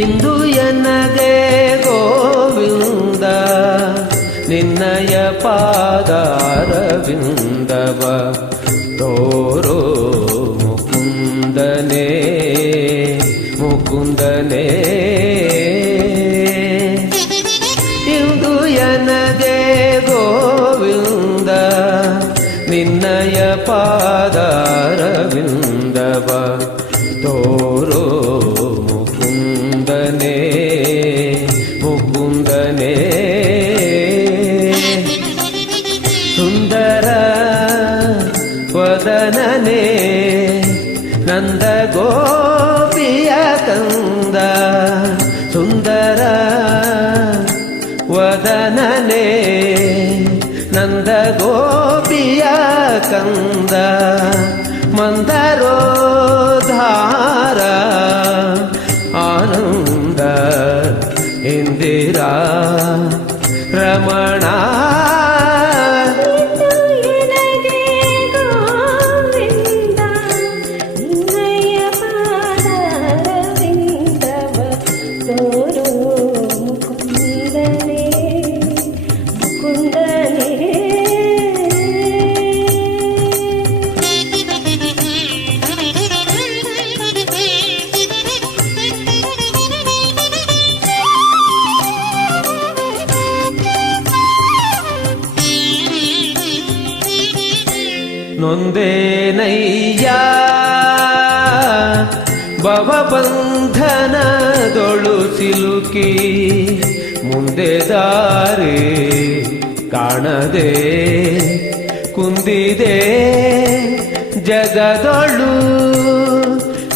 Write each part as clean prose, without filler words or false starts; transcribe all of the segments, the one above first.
ಇಂದು ಎನ್ನಗೆ ಗೋವಿಂದ ನಿನ್ನಯ ಪಾದಾರವಿಂದವ ತೋರೋ ಮುಕುಂದನೇ ಮುಕುಂದನೇ. ಇಂದು ಎನ್ನಗೆ ಗೋವಿಂದ ನಿನ್ನಯ ಪಾದಾರವಿಂದವ ತೋರೋ ಮುಕುಂದನೇ ಮುಕುಂದನೇ. ಸುಂದರ ವದನನೇ ನಂದ ಗೋಪಿಯ ಕಂದ. ಸುಂದರ ವದನನೇ ನಂದ ಗೋಪಿಯ ಕಂದ. ಮಂದರೋದ್ಧಾರ ಆನಂದ ಇಂದಿರಾ ರಮಣ. ನೊಂದೇನಯ್ಯ ಭವಬಂಧನದೊಳು ಸಿಲುಕಿ ಮುಂದೆ ದಾರಿ ಕಾಣದೆ ಕುಂದಿದೆ ಜಗದೊಳು.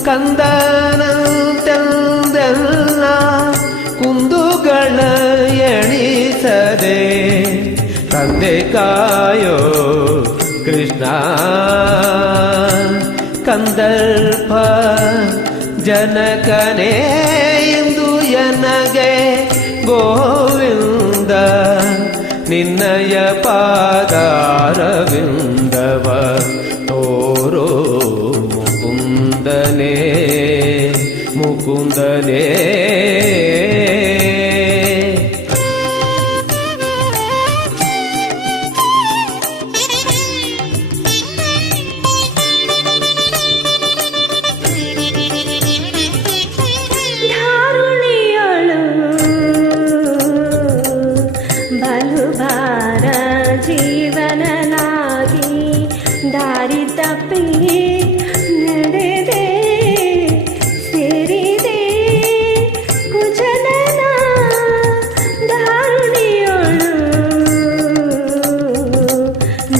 ಕಂದನಂತೆಲ್ಲ ಕುಂದುಗಳ ಎಣಿಸದೆ ತಂದೆ ಕಾಯೋ ಕೃಷ್ಣ. ಕಂದರ್ಪ ಜನಕನೇ ಇಂದು ಎನಗೆ ಗೋವಿಂದ ನಿನ್ನಯ ಪಾದಾರವಿಂದವ ತೋರೋ ಮುಕುಂದನೇ ಮುಕುಂದನೇ. ಬಲುಭಾರ ಜೀವನನಾಗಿ ದಾರಿ ತಪ್ಪಿ ನಡೆದೆ ಸೇರಿದೆ ಕುಜನನ ದಾರುಣಿಯೋಳು.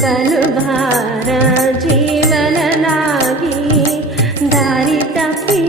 ಬಲುಭಾರ ಜೀವನನಾಗಿ ದಾರಿ ತಪ್ಪಿ